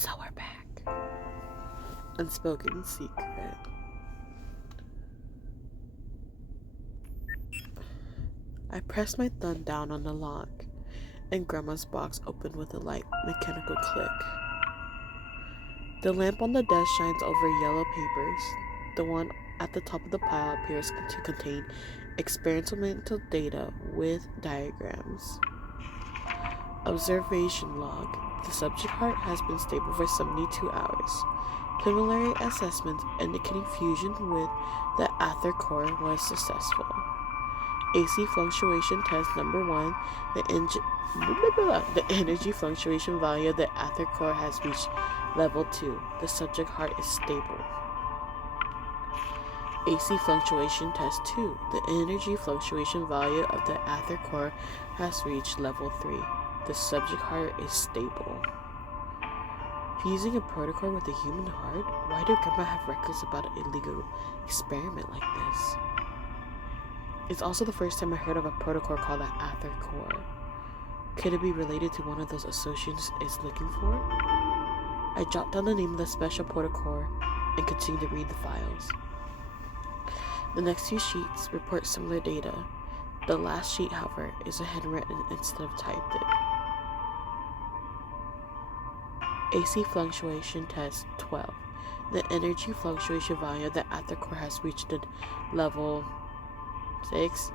So we're back. Unspoken secret. I pressed my thumb down on the lock, and Grandma's box opened with a light, mechanical click. The lamp on the desk shines over yellow papers. The one at the top of the pile appears to contain experimental data with diagrams. Observation log. The subject heart has been stable for 72 hours. Preliminary assessments indicating fusion with the Aether core was successful. AC fluctuation test number 1. The energy fluctuation value of the Aether core has reached level 2. The subject heart is stable. AC fluctuation test 2. The energy fluctuation value of the Aether core has reached level 3. The subject heart is stable. Fusing a protocore with a human heart? Why do Grandma have records about an illegal experiment like this? It's also the first time I heard of a protocore called the Aether core. Could it be related to one of those associations it's looking for? I jot down the name of the special protocore and continue to read the files. The next 2 sheets report similar data. The last sheet, however, is a handwritten instead of typed it. AC fluctuation test 12. The energy fluctuation value of the Aether core has reached a level 6,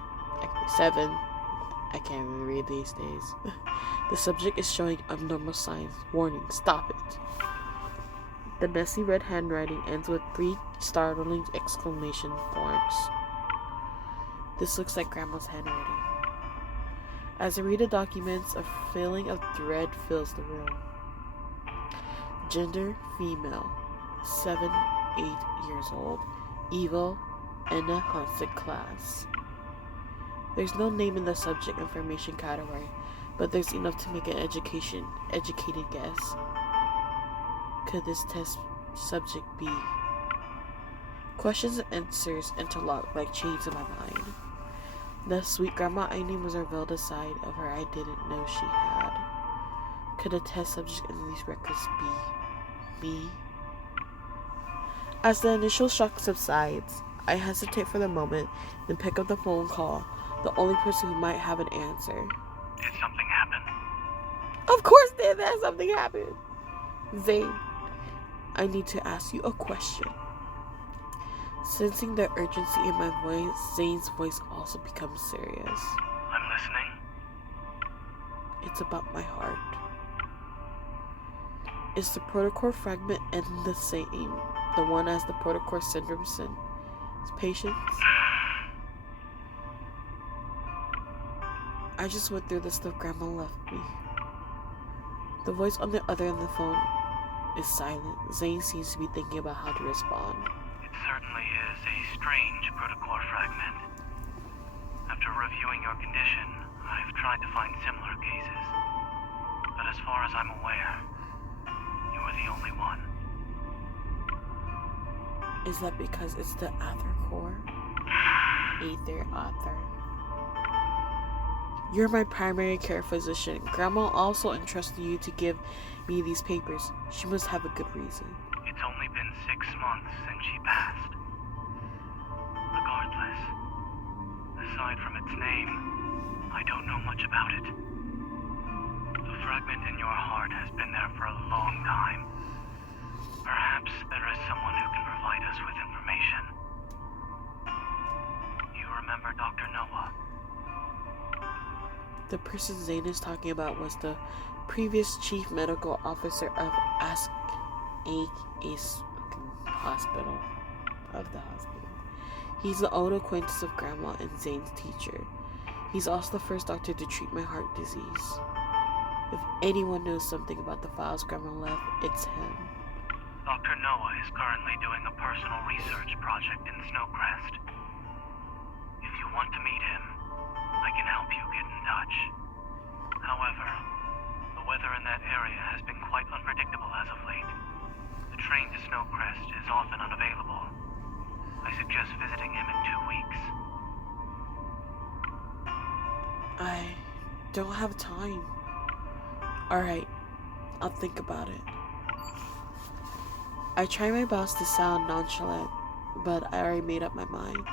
7. I can't even read these days. The subject is showing abnormal signs. Warning, stop it. The messy red handwriting ends with 3 startling exclamation points. This looks like Grandma's handwriting. As I read the documents, a feeling of dread fills the room. Gender, female, 7, 8 years old, evil, and a haunted class. There's no name in the subject information category, but there's enough to make an educated guess. Could this test subject be? Questions and answers interlock like chains in my mind. The sweet Grandma I knew was revealed a side of her I didn't know she had. Could a test subject in these records be me? As the initial shock subsides, I hesitate for the moment, then pick up the phone call, the only person who might have an answer. Did something happen? Of course did that something happened. Zane, I need to ask you a question. Sensing the urgency in my voice, Zane's voice also becomes serious. I'm listening. It's about my heart. Is the protocore fragment end the same? The one as the protocore syndrome sent patients? I just went through the stuff Grandma left me. The voice on the other end of the phone is silent. Zane seems to be thinking about how to respond. It certainly is a strange protocore fragment. After reviewing your condition, I've tried to find similar cases. But as far as I'm aware, you are the only one. Is that because it's the Aether core? Aether. You're my primary care physician. Grandma also entrusted you to give me these papers. She must have a good reason. It's only been 6 months since she passed. Regardless, aside from its name, I don't know much about it. The fragment in your heart has been there for a long time. Perhaps there is someone who can provide us with information. You remember Dr. Noah? The person Zane is talking about was the previous chief medical officer of Ask Ace Hospital. He's the old acquaintance of Grandma and Zane's teacher. He's also the first doctor to treat my heart disease. If anyone knows something about the files Grandma left, it's him. Dr. Noah is currently doing a personal research project in Crest. If you want to meet him, I can help you get in touch. However, the weather in that area has been quite unpredictable as of late. The train to Crest is often unavailable. I suggest visiting him in 2 weeks. I don't have time. Alright, I'll think about it. I try my best to sound nonchalant, but I already made up my mind.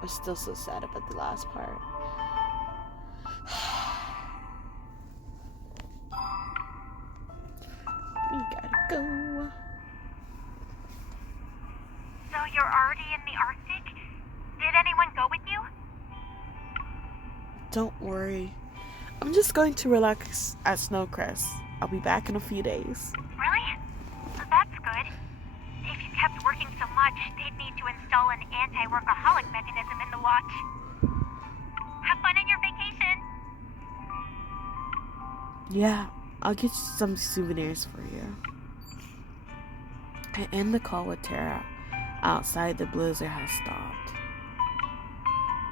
I'm still so sad about the last part. We gotta go. So you're already in the Arctic? Did anyone go with you? Don't worry. I'm just going to relax at Crest. I'll be back in a few days. Really? That's good. If you kept working so much, they'd need to install an anti-workaholic mechanism in the watch. Have fun on your vacation! Yeah, I'll get some souvenirs for you. I end the call with Tara. Outside, the blizzard has stopped.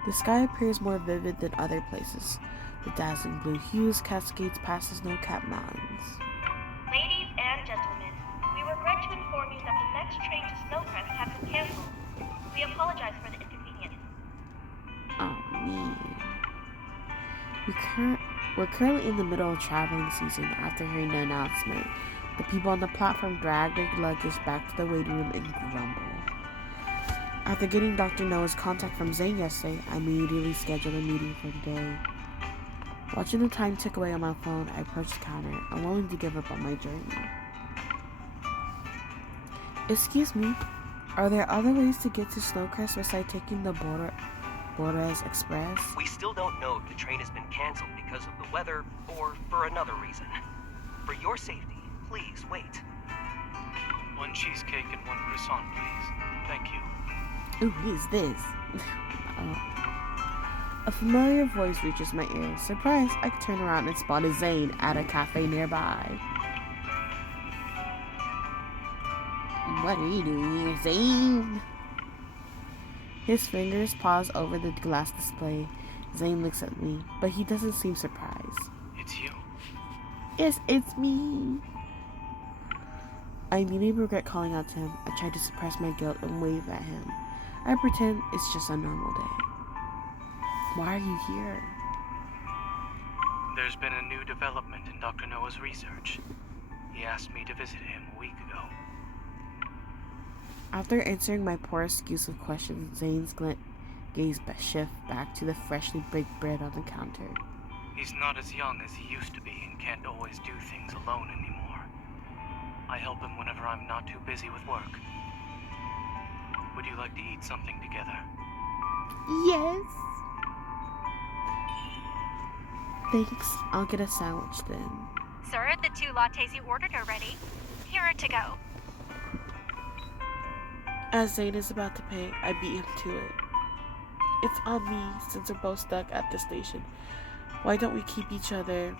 The sky appears more vivid than other places. The dazzling blue hues cascades past the snow-capped mountains. Ladies and gentlemen, we regret to inform you that the next train to Snowcrest has been canceled. We apologize for the inconvenience. Oh, man. We're currently in the middle of traveling season. After hearing the announcement, the people on the platform drag their luggage back to the waiting room and grumble. After getting Dr. Noah's contact from Zane yesterday, I immediately scheduled a meeting for today. Watching the time tick away on my phone, I approached the counter, unwilling to give up on my journey. Excuse me, are there other ways to get to Snowcrest besides taking the Borders Express? We still don't know if the train has been canceled because of the weather or for another reason. For your safety, please wait. 1 cheesecake and 1 croissant, please. Thank you. Ooh, who is this? A familiar voice reaches my ears. Surprised, I turn around and spotted Zane at a cafe nearby. What are you doing here, Zane? His fingers pause over the glass display. Zane looks at me, but he doesn't seem surprised. It's you. Yes, it's me. I immediately regret calling out to him. I try to suppress my guilt and wave at him. I pretend it's just a normal day. Why are you here? There's been a new development in Dr. Noah's research. He asked me to visit him a week ago. After answering my poor excuse of questions, Zane's gaze shift back to the freshly baked bread on the counter. He's not as young as he used to be and can't always do things alone anymore. I help him whenever I'm not too busy with work. Would you like to eat something together? Yes. Thanks. I'll get a sandwich then. Sir, the 2 lattes you ordered are ready. Here are to go. As Zane is about to pay, I beat him to it. It's on me, since we're both stuck at the station. Why don't we keep each other?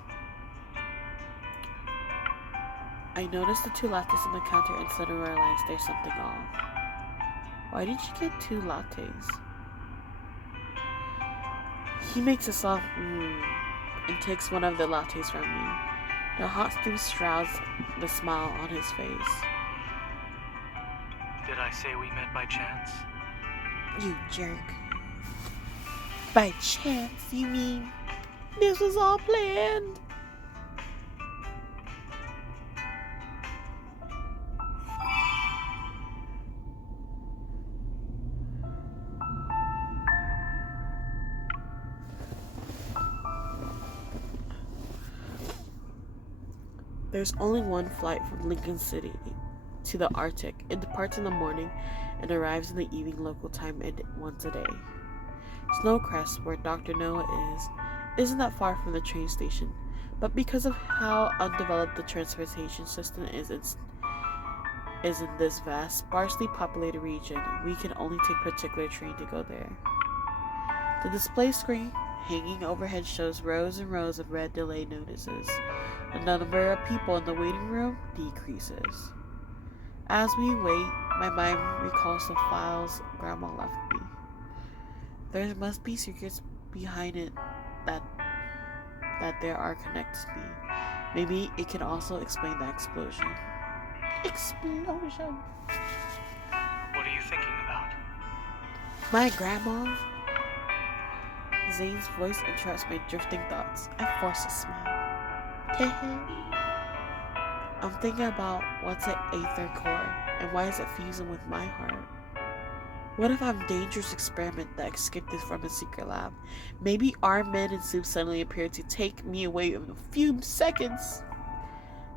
I noticed the 2 lattes on the counter and suddenly realized there's something off. Why did you get 2 lattes? He makes a soft and takes one of the lattes from me. The hot steam shrouds the smile on his face. Did I say we met by chance? You jerk. By chance, you mean? This was all planned. There's only one flight from Lincoln City to the Arctic. It departs in the morning and arrives in the evening local time once a day. Snowcrest, where Dr. Noah isn't that far from the train station, but because of how undeveloped the transportation system is in this vast, sparsely populated region, we can only take a particular train to go there. The display screen hanging overhead shows rows and rows of red delay notices. The number of people in the waiting room decreases. As we wait, my mind recalls the files Grandma left me. There must be secrets behind it that there are connected to me. Maybe it can also explain the explosion. Explosion! What are you thinking about? My grandma? Zane's voice interrupts my drifting thoughts. I force a smile. I'm thinking about what's at Aether Core and why is it fusing with my heart? What if I'm a dangerous experiment that escaped from a secret lab? Maybe armed men in suits suddenly appear to take me away in a few seconds.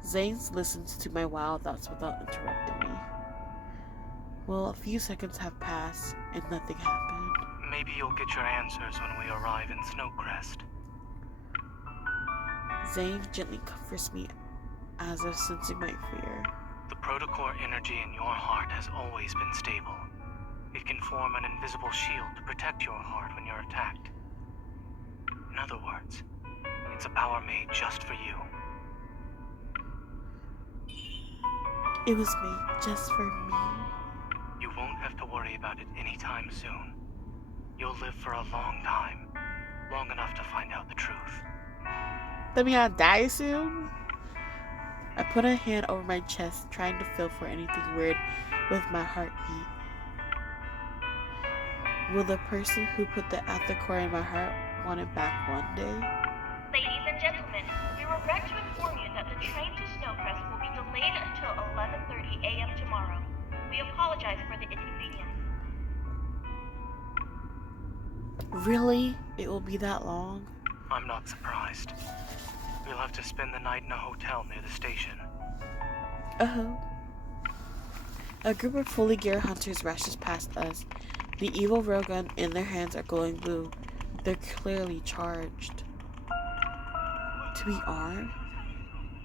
Zane listens to my wild thoughts without interrupting me. Well, a few seconds have passed and nothing happened. Maybe you'll get your answers when we arrive in Snowcrest. Zane gently comforts me as if sensing my fear. The protocore energy in your heart has always been stable. It can form an invisible shield to protect your heart when you're attacked. In other words, it's a power made just for you. It was made just for me. You won't have to worry about it anytime soon. You'll live for a long time. Long enough to find out the truth. That mean I'll die soon? I put a hand over my chest, trying to feel for anything weird with my heartbeat. Will the person who put the Aether Core in my heart want it back one day? Ladies and gentlemen, we regret to inform you that the train to Snowcrest will be delayed until 11:30 a.m. tomorrow. We apologize for the inconvenience. Really? It will be that long? I'm not surprised. We'll have to spend the night in a hotel near the station. Uh-huh. A group of fully geared hunters rushes past us. The evil railgun in their hands are glowing blue. They're clearly charged. To be armed?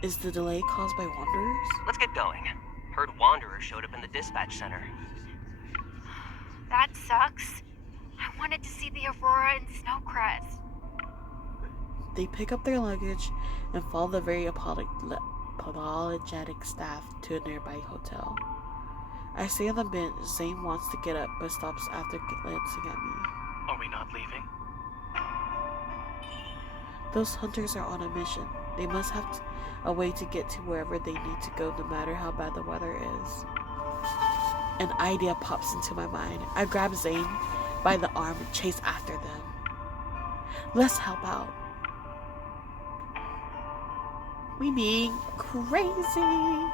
Is the delay caused by wanderers? Let's get going. Heard wanderers showed up in the dispatch center. That sucks. I wanted to see the Aurora in Snowcrest. They pick up their luggage and follow the very apologetic staff to a nearby hotel. I stay on the bench. Zane wants to get up but stops after glancing at me. Are we not leaving? Those hunters are on a mission. They must have a way to get to wherever they need to go, no matter how bad the weather is. An idea pops into my mind. I grab Zane by the arm and chase after them. Let's help out. We being crazy.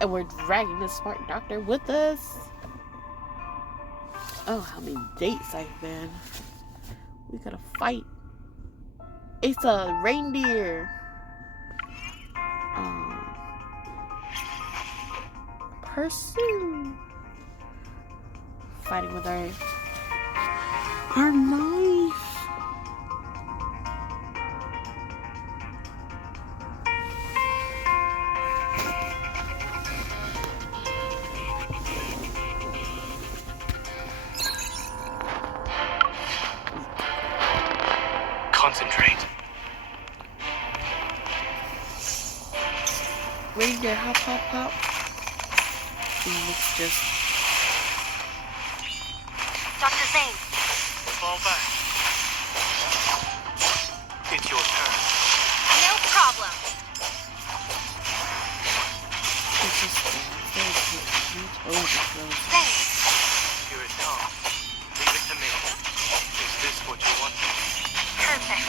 And we're dragging the smart doctor with us. Oh, how many dates I've been. We gotta fight. It's a reindeer. Pursue. Fighting with our life. Concentrate. Reindeer, hop, hop, hop. Let's just... Dr. Zane. Fall back. It's your turn. No problem. It's just... Zane. Here it comes. Leave it to me. Is this what you want? Perfect.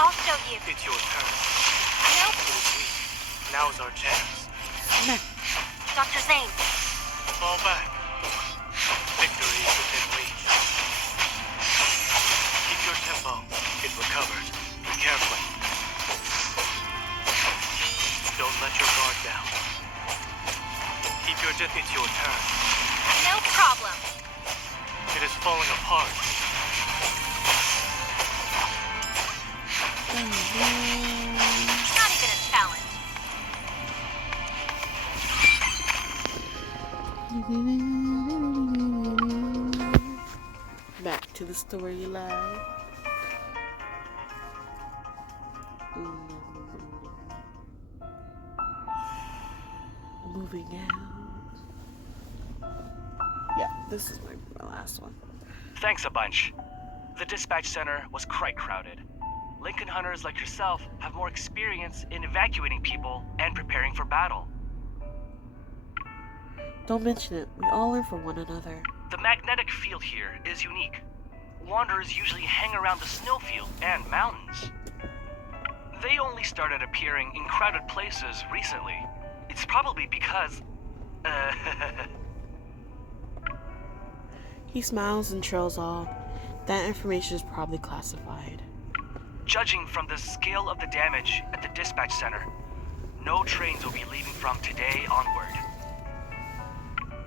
I'll show you. It's your turn. Nope. It is weak. Now's our chance. Smack. Dr. Zane. Fall back. Victory is within reach. Keep your tempo. It recovered. Be careful. Don't let your guard down. Keep your dip. It's your turn. No problem. It is falling apart. Not even a challenge. Back to the storyline. Moving out. Yeah, this is my last one. Thanks a bunch. The dispatch center was quite crowded. Lincoln hunters like yourself have more experience in evacuating people and preparing for battle. Don't mention it. We all learn from one another. The magnetic field here is unique. Wanderers usually hang around the snowfield and mountains. They only started appearing in crowded places recently. It's probably because... He smiles and trails off. That information is probably classified. Judging from the scale of the damage at the dispatch center, no trains will be leaving from today onward.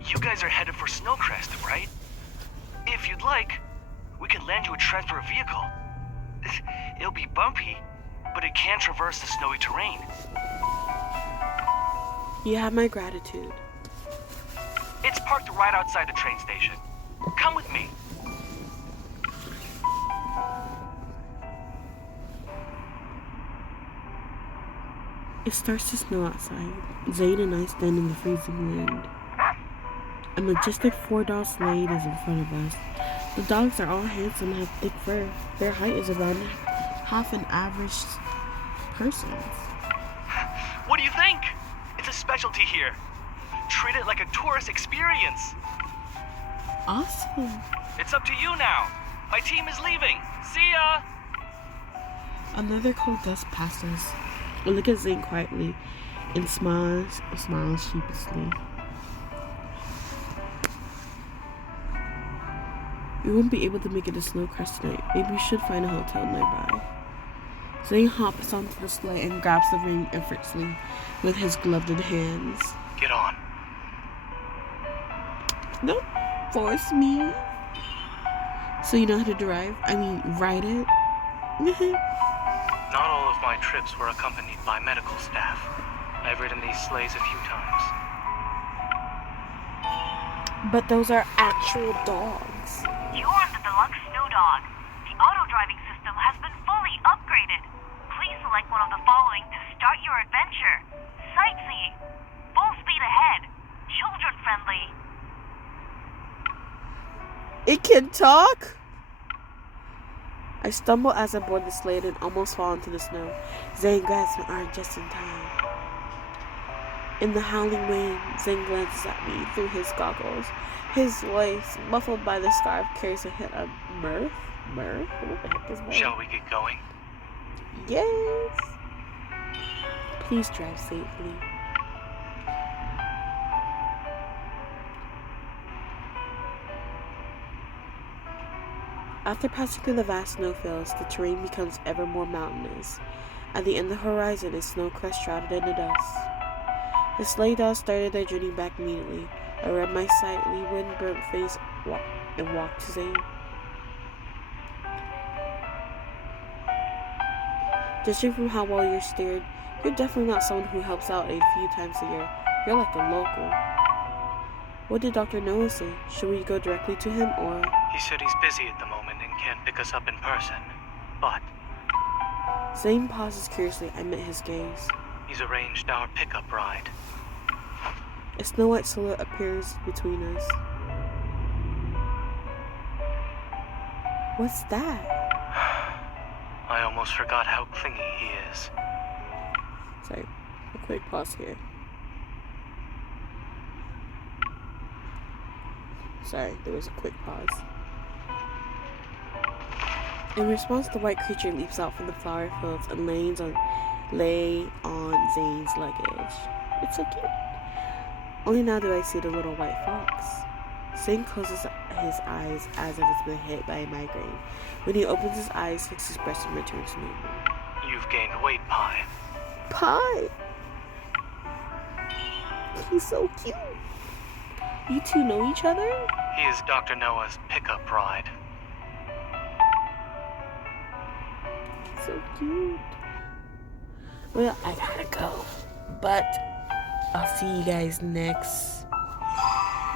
You guys are headed for Snowcrest, right? If you'd like, we can lend you a transport vehicle. It'll be bumpy, but it can traverse the snowy terrain. You have my gratitude. It's parked right outside the train station. Come with me. It starts to snow outside. Zane and I stand in the freezing wind. A majestic 4-dog sleigh is in front of us. The dogs are all handsome and have thick fur. Their height is around half an average person's. What do you think? It's a specialty here. Treat it like a tourist experience. Awesome. It's up to you now. My team is leaving. See ya! Another cold gust passes. I look at Zane quietly and smiles sheepishly. We won't be able to make it to Snowcrest tonight. Maybe we should find a hotel nearby. Zane hops onto the sleigh and grabs the ring effortlessly with his gloved hands. Get on. Don't force me. So you know how to drive? I mean, ride it? Not all of my trips were accompanied by medical staff. I've ridden these sleighs a few times. But those are actual dogs. You're on the deluxe snow dog. The auto-driving system has been fully upgraded. Please select one of the following to start your adventure. Sightseeing. Full speed ahead. Children-friendly. It can talk? I stumble as I board the sleigh and almost fall into the snow. Zane grabs my arm just in time. In the howling wind, Zane glances at me through his goggles. His voice, muffled by the scarf, carries a hint of mirth. Mirth? What the heck is mirth? Shall we get going? Yes. Please drive safely. After passing through the vast snowfields, the terrain becomes ever more mountainous. At the end of the horizon is Snowcrest shrouded in the dust. The sleigh dogs started their journey back immediately. I rubbed my slightly wind-burnt face and walked to Zane. Judging from how well you're steered, you're definitely not someone who helps out a few times a year. You're like a local. What did Dr. Noah say? Should we go directly to him, or...? He said he's busy at the moment and can't pick us up in person. But Zane pauses curiously. I met his gaze. he's arranged our pickup ride. A snow-white silhouette appears between us. What's that? I almost forgot how clingy he is. Sorry, a quick pause here. Sorry, there was a quick pause. In response, the white creature leaps out from the flower fields and lay on Zane's luggage. It's so cute. Only now do I see the little white fox. Zane closes his eyes as if it's been hit by a migraine. When he opens his eyes, fixes his breast and returns to normal. You've gained weight, Pi. Pie! He's so cute. You two know each other? He is Dr. Noah's pickup ride. So cute. Well, I gotta go. But I'll see you guys next.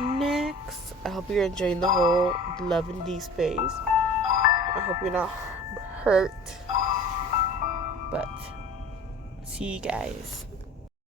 I hope you're enjoying the whole Love and Deepspace. I hope you're not hurt. But see you guys.